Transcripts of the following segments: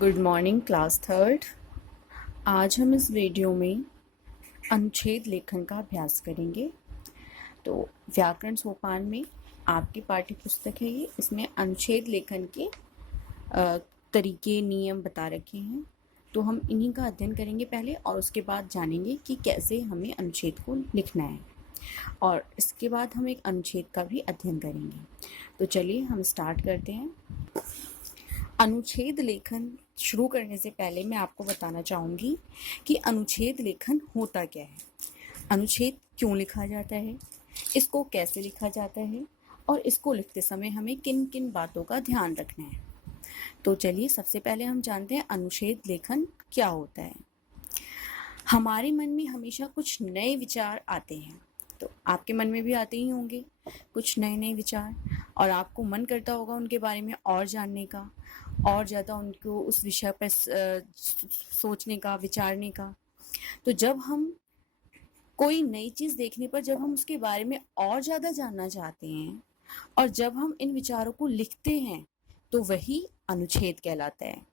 Good morning class third. आज हम इस वीडियो में अनुच्छेद लेखन का अभ्यास करेंगे। तो व्याकरण सोपान में आपकी पाठ्य पुस्तक है ये, इसमें अनुच्छेद लेखन के तरीके नियम बता रखे हैं। तो हम इन्हीं का अध्ययन करेंगे पहले और उसके बाद जानेंगे कि कैसे हमें अनुच्छेद को लिखना है, और इसके बाद हम एक अनुच्छेद का भी अध्ययन करेंगे। तो चलिए हम स्टार्ट करते हैं। अनुच्छेद लेखन शुरू करने से पहले मैं आपको बताना चाहूँगी कि अनुच्छेद लेखन होता क्या है, अनुच्छेद क्यों लिखा जाता है, इसको कैसे लिखा जाता है और इसको लिखते समय हमें किन किन बातों का ध्यान रखना है। तो चलिए सबसे पहले हम जानते हैं अनुच्छेद लेखन क्या होता है। हमारे मन में हमेशा कुछ नए विचार आते हैं, तो आपके मन में भी आते ही होंगे कुछ नए नए विचार, और आपको मन करता होगा उनके बारे में और जानने का, और ज़्यादा उनको उस विषय पर सोचने का, विचारने का। तो जब हम कोई नई चीज़ देखने पर जब हम उसके बारे में और ज़्यादा जानना चाहते हैं और जब हम इन विचारों को लिखते हैं तो वही अनुच्छेद कहलाता है।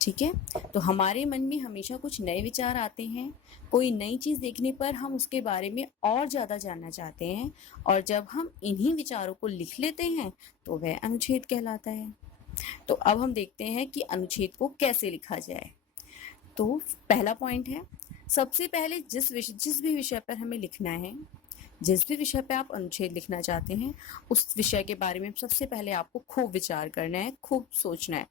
ठीक है, तो हमारे मन में हमेशा कुछ नए विचार आते हैं, कोई नई चीज़ देखने पर हम उसके बारे में और ज़्यादा जानना चाहते हैं, और जब हम इन्हीं विचारों को लिख लेते हैं तो वह अनुच्छेद कहलाता है। तो अब हम देखते हैं कि अनुच्छेद को कैसे लिखा जाए। तो पहला पॉइंट है, सबसे पहले जिस भी विषय पर हमें लिखना है, जिस भी विषय पर आप अनुच्छेद लिखना चाहते हैं, उस विषय के बारे में सबसे पहले आपको खूब विचार करना है, खूब सोचना है।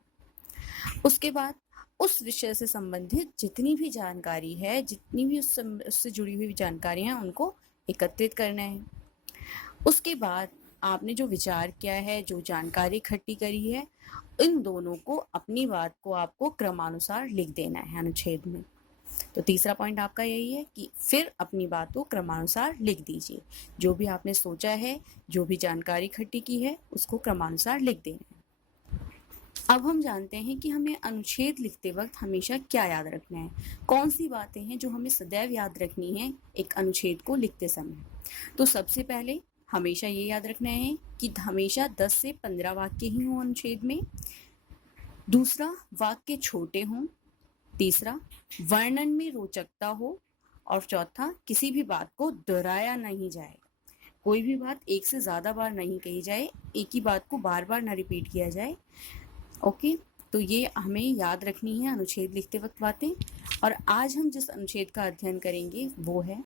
उसके बाद उस विषय से संबंधित जितनी भी जानकारी है, जितनी भी उससे जुड़ी हुई जानकारी हैं, उनको एकत्रित करना है। उसके बाद आपने जो विचार किया है, जो जानकारी इकट्ठी करी है, इन दोनों को, अपनी बात को आपको क्रमानुसार लिख देना है अनुच्छेद में। तो तीसरा पॉइंट आपका यही है कि फिर अपनी बात को क्रमानुसार लिख दीजिए। जो भी आपने सोचा है, जो भी जानकारी इकट्ठी की है, उसको क्रमानुसार लिख देना है। अब हम जानते हैं कि हमें अनुच्छेद लिखते वक्त हमेशा क्या याद रखना है, कौन सी बातें हैं जो हमें सदैव याद रखनी है एक अनुच्छेद को लिखते समय। तो सबसे पहले हमेशा ये याद रखना है कि हमेशा 10 से 15 वाक्य ही हों अनुच्छेद में। दूसरा, वाक्य छोटे हों। तीसरा, वर्णन में रोचकता हो। और चौथा, किसी भी बात को दोहराया नहीं जाए, कोई भी बात एक से ज़्यादा बार नहीं कही जाए, एक ही बात को बार बार ना रिपीट किया जाए। ओके, तो ये हमें याद रखनी है अनुच्छेद लिखते वक्त बातें। और आज हम जिस अनुच्छेद का अध्ययन करेंगे वो है